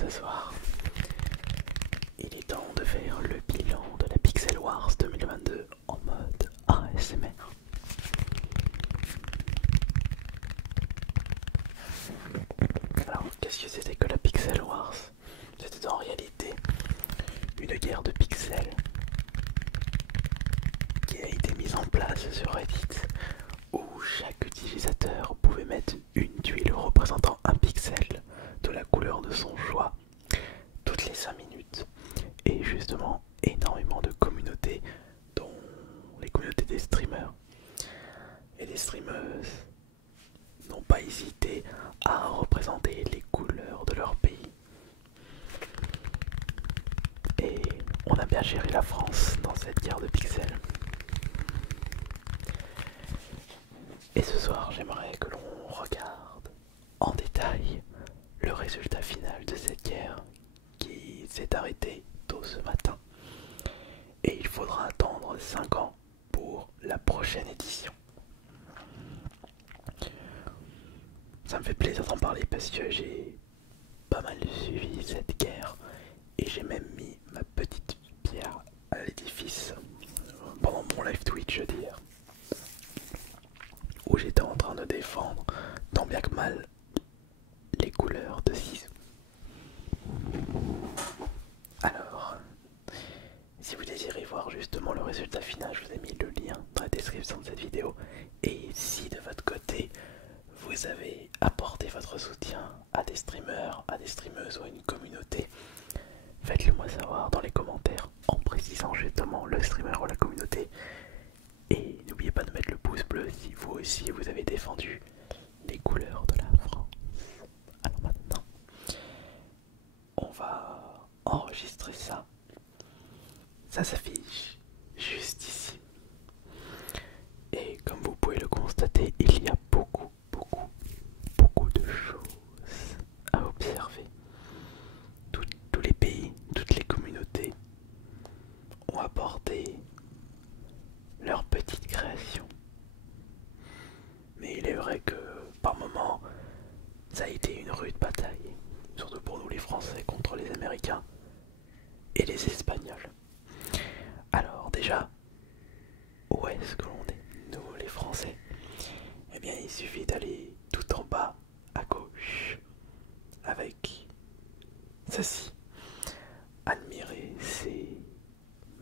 ce soir. Il est temps de faire le bilan de la Pixel Wars 2022 en mode ASMR. Alors, qu'est-ce que c'était que la Pixel Wars? C'était en réalité une guerre de pixels qui a été mise en place sur Reddit, où chaque utilisateur pouvait mettre une tuile représentant un pixel de la couleur de son choix toutes les 5 minutes. Et justement, énormément de communautés, dont les communautés des streamers et des streameuses, n'ont pas hésité à représenter les couleurs de leur pays. Et on a bien géré la France dans cette guerre de pixels. Et ce soir, j'aimerais que l'on regarde en détail le résultat final de cette guerre qui s'est arrêtée tôt ce matin. Et il faudra attendre 5 ans pour la prochaine édition. Ça me fait plaisir d'en parler parce que j'ai pas mal suivi cette guerre et j'ai même mis ma petite pierre à l'édifice pendant mon live Twitch d'hier, où j'étais en train de défendre tant bien que mal les couleurs de Sisu. Alors, si vous désirez voir justement le résultat final, je vous ai mis le lien dans la description de cette vidéo. Et si de votre côté vous avez apporté votre soutien à des streamers, à des streameuses ou à une communauté, faites-le moi savoir dans les commentaires en précisant justement le streamer ou la communauté. Et n'oubliez pas de mettre le pouce bleu si vous aussi vous avez défendu les couleurs de la France. Alors maintenant, on va enregistrer ça. Ça s'affiche juste ici. Et comme vous pouvez le constater, il y a beaucoup de choses à observer. Tous les pays, toutes les communautés ont apporté leur petite création. Mais il est vrai que par moments, ça a été une rude bataille, surtout pour nous les Français contre les Américains et les Espagnols. Alors déjà, où est-ce que l'on est, nous les Français? Eh bien, il suffit d'aller tout en bas à gauche avec ceci. Admirez ces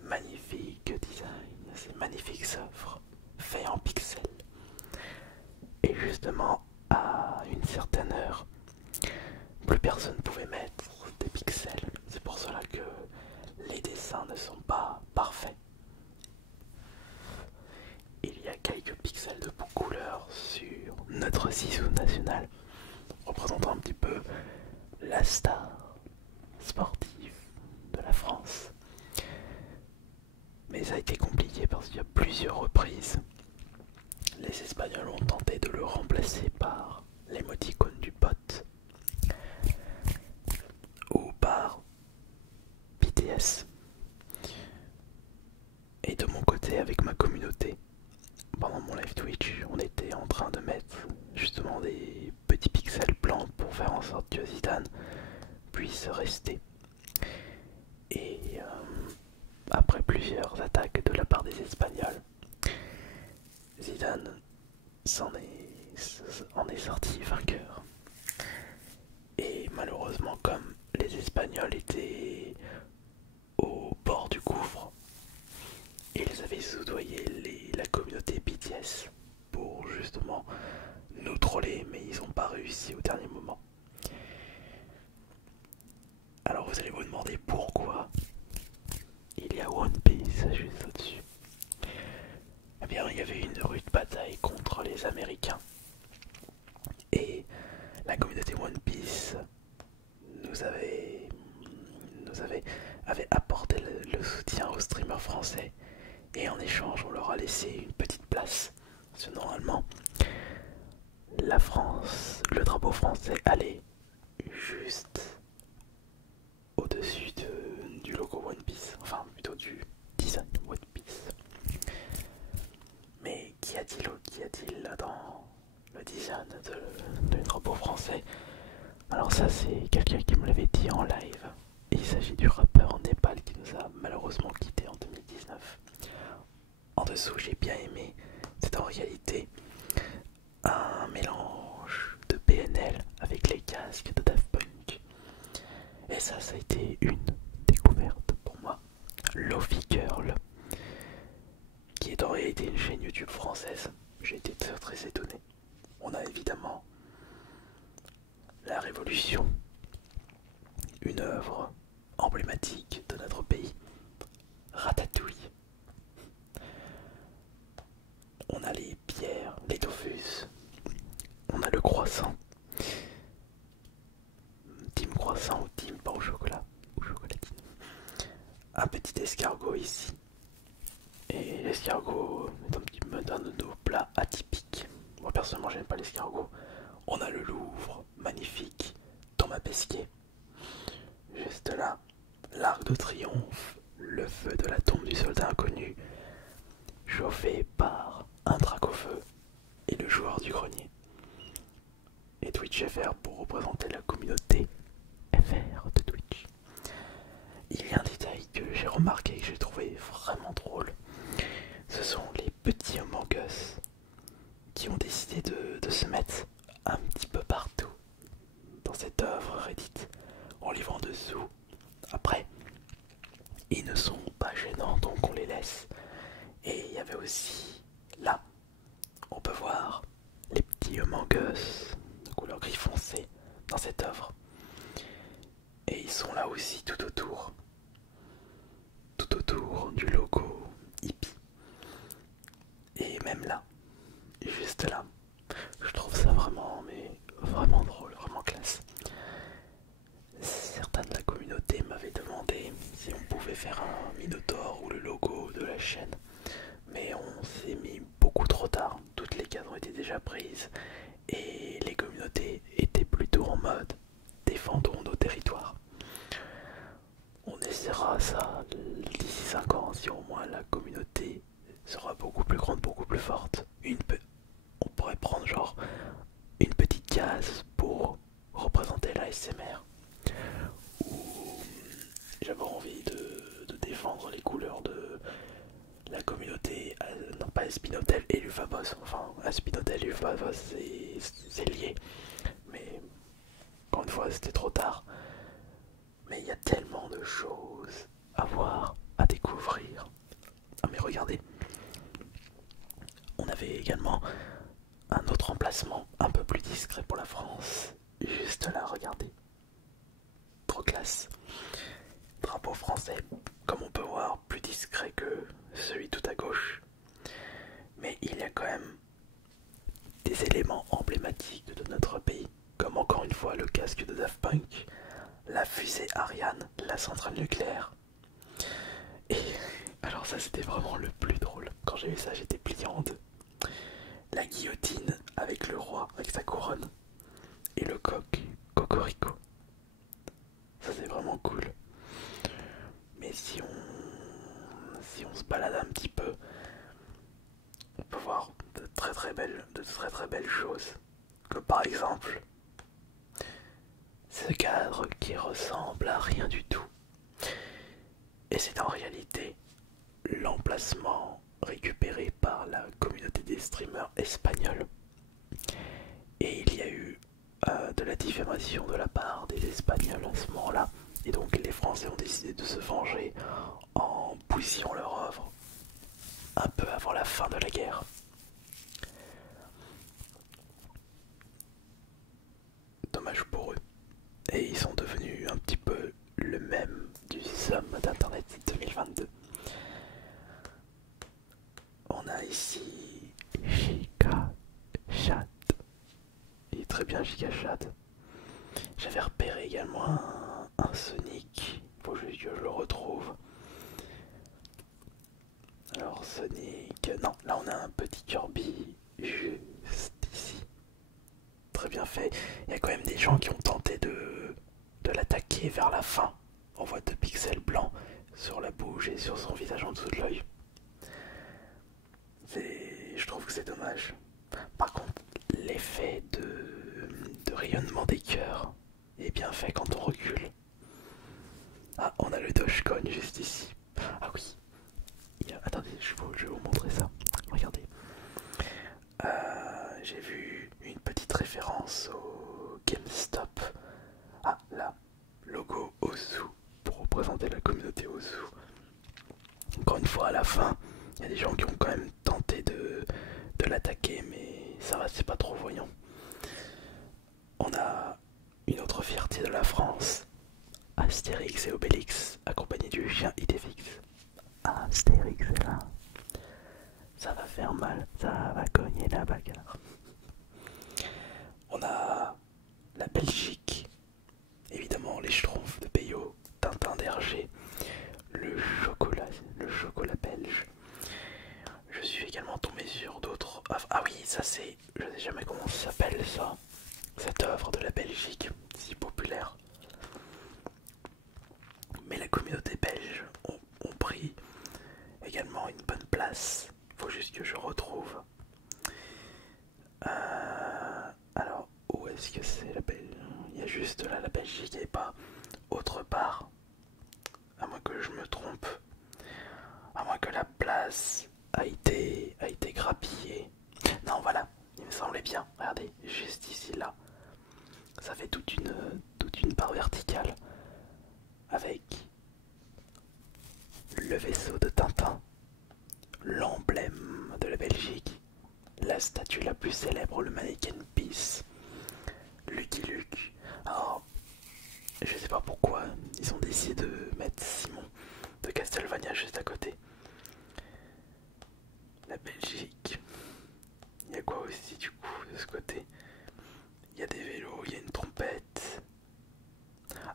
magnifiques designs, ces magnifiques œuvres faits en pixels. Et justement, à une certaine heure, plus personne ne pouvait mettre des pixels. C'est pour cela que les dessins ne sont pas parfaits. Il y a quelques pixels de couleur sur notre ciseau national, représentant un petit peu la star sportive de la France. Mais ça a été compliqué parce qu'il y a plusieurs reprises. Les Espagnols ont tenté de le remplacer par l'émoticône du pote ou par BTS. Et de mon côté, avec ma communauté, pendant mon live Twitch, on était en train de mettre justement des petits pixels blancs pour faire en sorte que Zidane puisse rester. Et après plusieurs attaques de la part des Espagnols, Zidane en est sorti vainqueur. Et malheureusement, comme les Espagnols étaient au bord du gouffre, ils avaient soudoyé la communauté BTS pour justement nous troller, mais ils n'ont pas réussi au dernier moment. Alors vous allez vous demander pourquoi il y a One Piece juste au-dessus. Eh bien, il y avait une rude bataille contre les Américains. Et la communauté One Piece avait apporté le soutien aux streamers français. Et en échange, on leur a laissé une petite place. Parce que normalement, la France, le drapeau français allait juste au-dessus du logo One Piece. Enfin, plutôt du design One Piece. Mais qu'y a-t-il dans le design du drapeau français? Alors ça c'est quelqu'un qui me l'avait dit en live. Il s'agit du rappeur en Népal qui nous a malheureusement quitté en 2019. En dessous j'ai bien aimé, c'est en réalité un mélange de PNL avec les casques de Daft Punk. Et ça a été une découverte pour moi. Lofi Girl, qui est en réalité une chaîne YouTube française. J'ai été très étonné. On a évidemment La Révolution, une œuvre emblématique de notre pays, Ratatouille. On a les bières, les Dofus, on a le croissant, team croissant ou team pain au chocolat, ou chocolatine. Un petit escargot ici, et l'escargot est un petit peu d'un de nos plats atypiques. Moi personnellement j'aime pas l'escargot. On a le Louvre, magnifique, Thomas Pesquet. Juste là, l'Arc de Triomphe, le feu de la tombe du soldat inconnu, chauffé par un drac au feu et le joueur du grenier. Et Twitch FR pour représenter la communauté FR de Twitch. Il y a un détail que j'ai remarqué et que j'ai trouvé vraiment drôle. Ce sont les petits Among Us qui ont décidé de se mettre un petit peu partout dans cette œuvre Reddit en livrant en dessous. Après, ils ne sont pas gênants donc on les laisse. Et il y avait aussi là, on peut voir les petits Among Us de couleur gris foncé dans cette œuvre. Et ils sont là aussi tout autour du logo hippie. Et même là, juste là, je trouve ça vraiment, mais vraiment drôle, vraiment classe. Certains de la communauté m'avaient demandé si on pouvait faire un Minotaur ou le logo de la chaîne, mais on s'est mis beaucoup trop tard. Toutes les cases ont été déjà prises et les communautés étaient plutôt en mode défendons nos territoires. On essaiera ça d'ici 5 ans si au moins la communauté sera beaucoup plus grande, beaucoup plus forte. On pourrait prendre genre une petite case pour représenter la SMR. Ou j'avais envie de défendre les couleurs de la communauté, non pas Espinotel et Lufabos, enfin Espinotel et Lufabos c'est lié, mais encore une fois c'était trop tard. Mais il y a tellement de choses à voir, à découvrir. Ah mais regardez, on avait également un autre emplacement un peu plus discret pour la France. Juste là, regardez. Trop classe. Drapeau français, comme on peut voir, plus discret que celui tout à gauche. Mais il y a quand même des éléments emblématiques de notre pays, comme encore une fois le casque de Daft Punk, la fusée Ariane, la centrale nucléaire. Et alors ça c'était vraiment le plus drôle. Quand j'ai vu ça j'étais plié en deux. La guillotine avec le roi, avec sa couronne. Et le coq, Cocorico. Ça c'est vraiment cool. Mais si on se balade un petit peu, on peut voir de très belles choses. Comme par exemple ce cadre qui ressemble à rien du tout. Et c'est en réalité l'emplacement récupéré par la communauté des streamers espagnols. Et il y a eu de la diffamation de la part des Espagnols à ce moment-là. Et donc les Français ont décidé de se venger en boussillant leur œuvre un peu avant la fin de la guerre. Dommage pour eux. Et ils sont devenus un petit peu le même du somme d'Internet 2022. On a ici Giga Chat. Il est très bien Giga Chat. J'avais repéré également un Sonic. Faut juste que je le retrouve. Alors Sonic... Non, là on a un petit Kirby juste ici. Très bien fait. Il y a quand même des gens qui ont tenté de l'attaquer vers la fin. On voit 2 pixels blancs sur la bouche et sur son visage en dessous de l'œil. Je trouve que c'est dommage. Par contre, l'effet de rayonnement des cœurs est bien fait quand on recule. Ah, on a le Dogecoin juste ici. Ah oui. Attendez, je vais vous montrer ça. Regardez. J'ai vu une petite référence au GameStop. Ah, là, logo Osu pour représenter la communauté Osu. Encore une fois, à la fin, il y a des gens qui ont quand même tenté de l'attaquer, mais ça va, c'est pas trop voyant. On a une autre fierté de la France, Astérix et Obélix, accompagnés du chien Idéfix. Astérix est là. Ça va faire mal, ça va cogner la bagarre. On a la Belgique, évidemment les Schtroumpfs de Peyo, Tintin d'Hergé, le chocolat belge. Je suis également tombé sur d'autres. Ah oui, ça c'est. Je ne sais jamais comment ça s'appelle ça. Cette œuvre de la Belgique, si populaire. Mais la communauté belge ont pris également une bonne place. Faut juste que je retrouve. Alors, où est-ce que c'est la Belgique? Il y a juste là la Belgique et pas autre part. À moins que je me trompe. À moins que la place a été grappillée. Non, voilà, il me semblait bien. Regardez, juste ici, là. Ça fait toute une barre verticale. Avec le vaisseau de Tintin, l'emblème de la Belgique, la statue la plus célèbre, le mannequin Peace, Lucky Luke. Alors, je sais pas pourquoi ils ont décidé de mettre Simon de Castlevania juste à côté. La Belgique. Il y a quoi aussi du coup de ce côté? Il y a des vélos, il y a une trompette.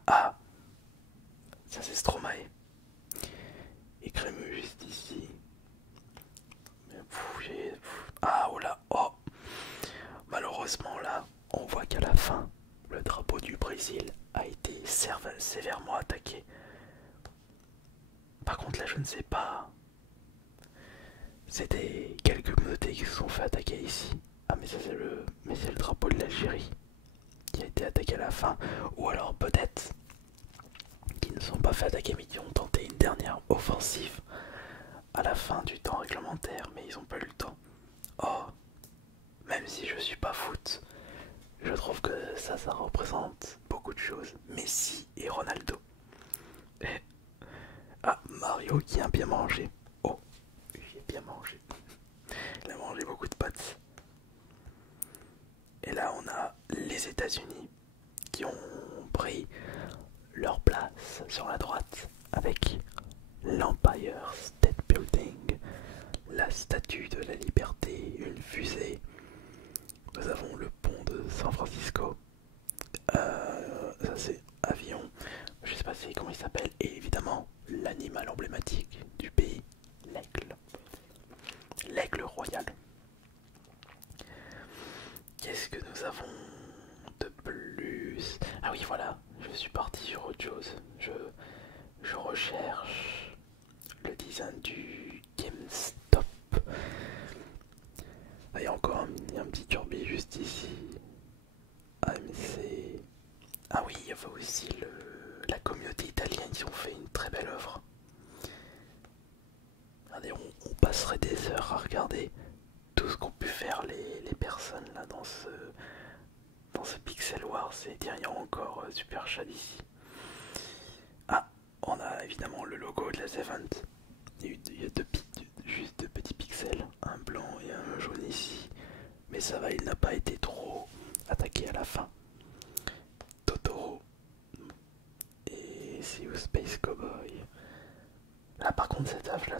Ah, ça c'est Stromae. Et crémeux juste ici. Ah, oh là, oh. Malheureusement là, on voit qu'à la fin, le drapeau du Brésil a été sévèrement attaqué. Par contre là, je ne sais pas. C'était quelques communautés qui se sont fait attaquer ici. Ah mais ça c'est le drapeau de l'Algérie qui a été attaqué à la fin. Ou alors peut-être qu'ils ne sont pas fait attaquer mais qui ont tenté une dernière offensive à la fin du temps réglementaire, mais ils n'ont pas eu le temps. Oh, même si je suis pas foot, je trouve que ça représente beaucoup de choses. Messi et Ronaldo. Et... Ah, Mario qui a bien mangé. Oh, j'ai bien mangé. Il a mangé beaucoup de pâtes. Et là, on a les États-Unis qui ont pris leur place sur la droite avec l'Empire State Building, la statue de la liberté, une fusée. Nous avons le pont de San Francisco. Ça c'est avion. Je sais pas comment il s'appelle. Et évidemment, l'animal emblématique du pays, l'aigle. L'aigle royal. Qu'est-ce que nous avons de plus? Ah oui, voilà, je suis parti sur autre chose. Je recherche le design du GameStop. Ah, il y a encore un petit Kirby juste ici. AMC. Ah oui, il y avait aussi la communauté italienne, ils ont fait une très belle œuvre. Regardez, on passerait des heures à regarder tout ce qu'ont pu faire les personnes là dans ce Pixel Wars. Et dire, il y a encore Super Chat ici. Ah, on a évidemment le logo de la Zevant. Il y a juste deux petits pixels, un blanc et un jaune ici. Mais ça va, il n'a pas été trop attaqué à la fin. Totoro. Et See You Space Cowboy. Là par contre cette œuvre je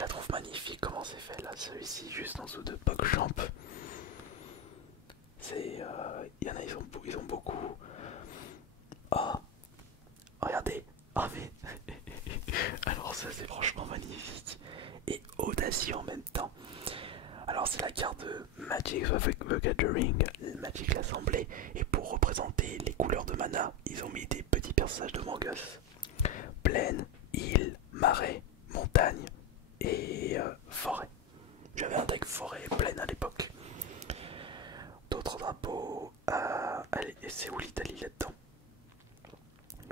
la trouve magnifique comment c'est fait là, celui-ci juste en dessous de PogChamp. C'est... il y en a, ils ont beaucoup... Oh, regardez. Oh mais... Alors ça c'est franchement magnifique. Et audacieux en même temps. Alors c'est la carte de Magic the Gathering, Magic l'Assemblée. Et pour représenter les couleurs de mana, ils ont mis des petits personnages de Among Us. Plaine, île, marais, montagne et forêt. J'avais un deck forêt et plaine à l'époque. D'autres drapeaux, allez, Et c'est où l'Italie là-dedans?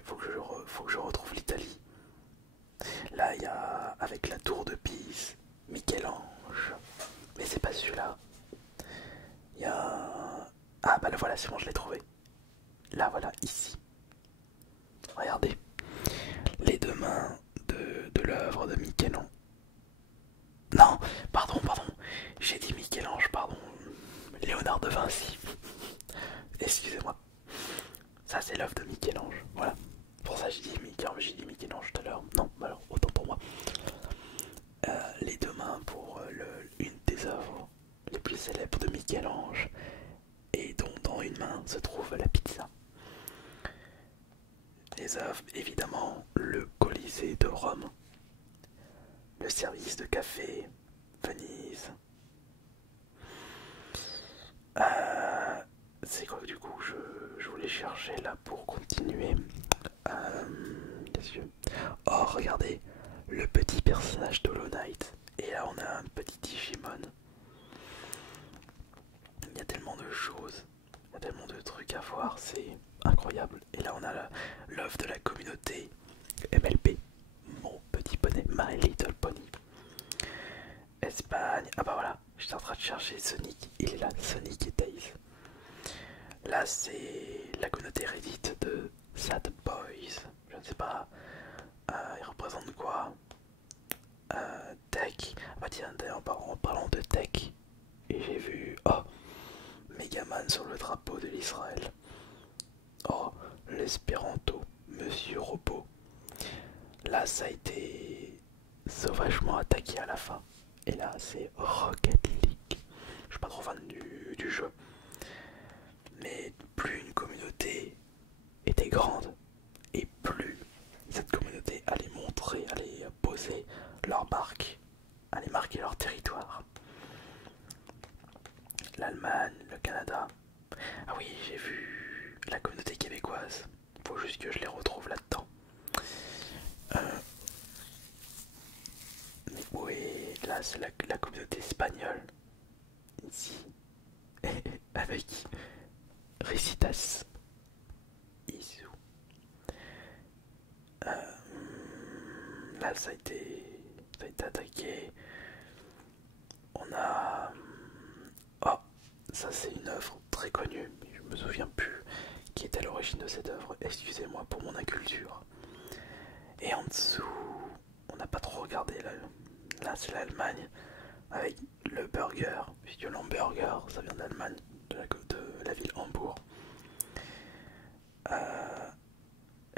Faut que je retrouve l'Italie. Là, il y a, avec la tour de Pise, Michel-Ange. Mais c'est pas celui-là. Il y a... Ah bah là voilà, c'est bon, je l'ai trouvé. Là voilà, ici. Regardez. Les deux mains de l'œuvre de Michel-Ange. Non, pardon. J'ai dit Michel-Ange, pardon. Léonard de Vinci. Excusez-moi. Ça, c'est l'œuvre de Michel-Ange. Voilà. Pour ça, j'ai dit Michel-Ange tout à l'heure. Non, bah alors, autant pour moi. Les deux mains pour une des œuvres les plus célèbres de Michel-Ange. Et dont dans une main se trouve la pizza. Les œuvres, évidemment, le Colisée de Rome. Le service de café, Venise. C'est quoi que du coup je voulais chercher là pour continuer. Qu'est-ce que... Oh regardez, le petit personnage d'Hollow Knight. Et là on a un petit Digimon. Il y a tellement de choses, il y a tellement de trucs à voir, c'est incroyable. Et là on a l'œuvre de la communauté MLP. Mon petit poney, My Little Pony. Espagne, ah bah voilà, j'étais en train de chercher Sonic, il est là, Sonic et Tails. Là c'est la communauté Reddit de Sad Boys, je ne sais pas, il représente quoi? Tech, ah bah tiens d'ailleurs en parlant de tech, et j'ai vu, oh, Megaman sur le drapeau de l'Israël. Oh, l'espéranto, Monsieur Robot. Là ça a été sauvagement attaqué à la fin. Et là c'est Rocket League. Je suis pas trop fan du jeu. Mais plus une communauté était grande, et plus cette communauté allait montrer, allait poser leur marque, allait marquer leur territoire. L'Allemagne, le Canada. Ah oui, j'ai vu la communauté québécoise. Faut juste que je les retrouve là-dedans. Mais oui, là c'est la communauté espagnole. Ici. Avec Recitas. Isu. Là ça a été attaqué. On a... Oh, ça c'est une œuvre très connue, mais je me souviens plus qui était à l'origine de cette œuvre. Excusez-moi pour mon inculture. Et en dessous, on n'a pas trop regardé là. Là c'est l'Allemagne avec le burger, puisque l'hamburger ça vient d'Allemagne, de la ville Hambourg.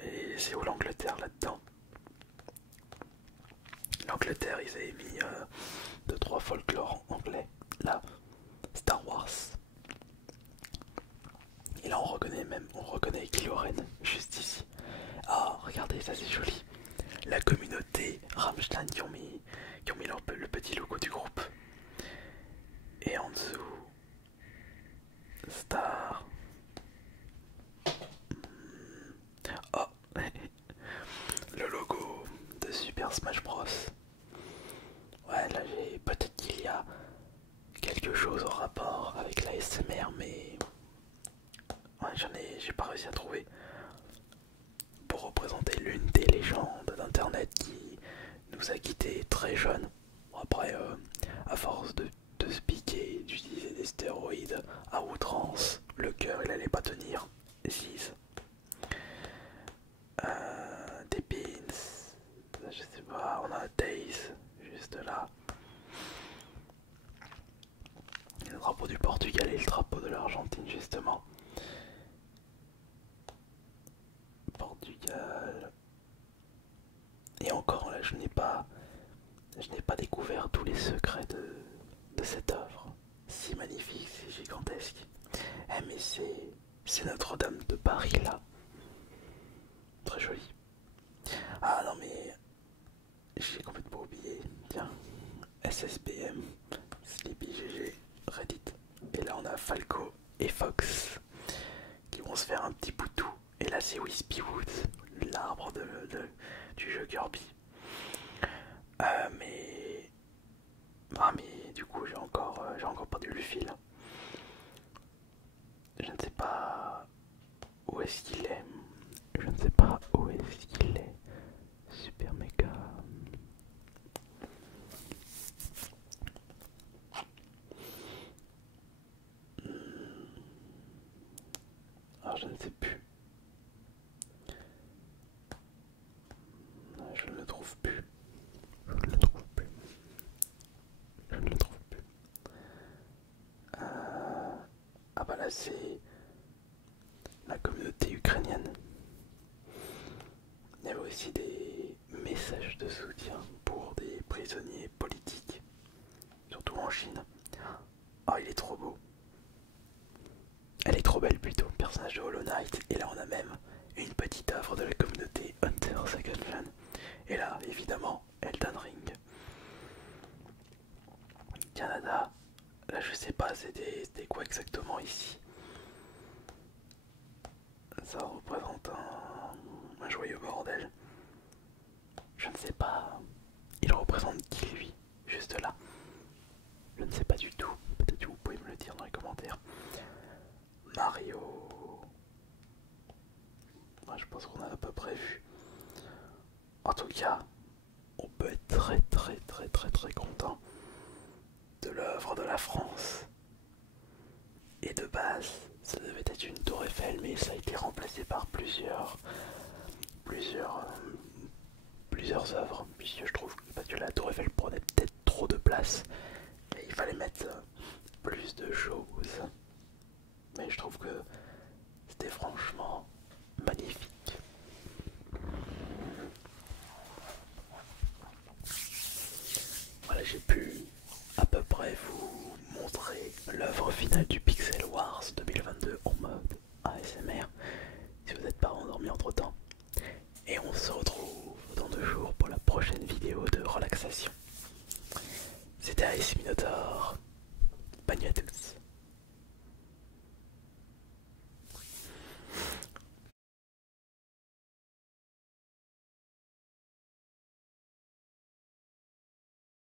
Et c'est où l'Angleterre là-dedans? L'Angleterre, ils avaient mis 2-3 folklore anglais. Là, Star Wars. Et là, on reconnaît Kylo Ren juste ici. Oh, regardez, ça c'est joli. La communauté Rammstein qui ont mis le petit logo du groupe. Et en dessous, Star. Oh, le logo de Super Smash Bros. Ouais, là peut-être qu'il y a quelque chose en rapport avec la SMR, mais ouais, j'ai pas réussi à trouver. Pour représenter l'une des légendes d'internet qui nous a quittés très jeunes. Bon, après, à force de se piquer, d'utiliser des stéroïdes à outrance, le cœur il allait pas tenir. 6. Des pins, je sais pas, on a un Days juste là. Le drapeau du Portugal et le drapeau de l'Argentine justement. Portugal. Et encore là, je n'ai pas découvert tous les secrets de cette œuvre. Si magnifique, si gigantesque. Eh mais c'est Notre-Dame de Paris là. Très joli. Ah non mais j'ai complètement oublié. Tiens, SSBM, Sleepy GG, Reddit. Et là on a Falco et Fox qui vont se faire un petit boutou. Et là c'est Wispy Woods, l'arbre du jeu Kirby. Mais du coup j'ai encore perdu le fil. Je ne sais pas je ne sais plus. Je ne le trouve plus. Je ne le trouve plus. Je ne le trouve plus. Ah bah là c'est la communauté ukrainienne. Il y avait aussi des messages de soutien pour des prisonniers politiques, surtout en Chine. Oh, il est trop beau. Elle est trop belle plutôt, personnage de Hollow Knight. Et là on a même une petite œuvre de la communauté Hunter Second Fan. Et là évidemment Elden Ring. Canada, là je sais pas c'était quoi exactement ici. Ça représente un joyeux bordel. Je ne sais pas. Il représente qui lui, juste là. Je ne sais pas du tout. Peut-être que vous pouvez me le dire dans les commentaires. Mario. Ouais, je pense qu'on a à peu près vu. En tout cas, on peut être très content de l'œuvre de la France. Et de base, ça devait être une tour Eiffel, mais ça a été remplacé par plusieurs œuvres, puisque je trouve que la tour Eiffel prenait peut-être trop de place et il fallait mettre plus de choses. Mais je trouve que c'était franchement magnifique. Voilà, j'ai pu à peu près vous montrer l'œuvre finale du Pixel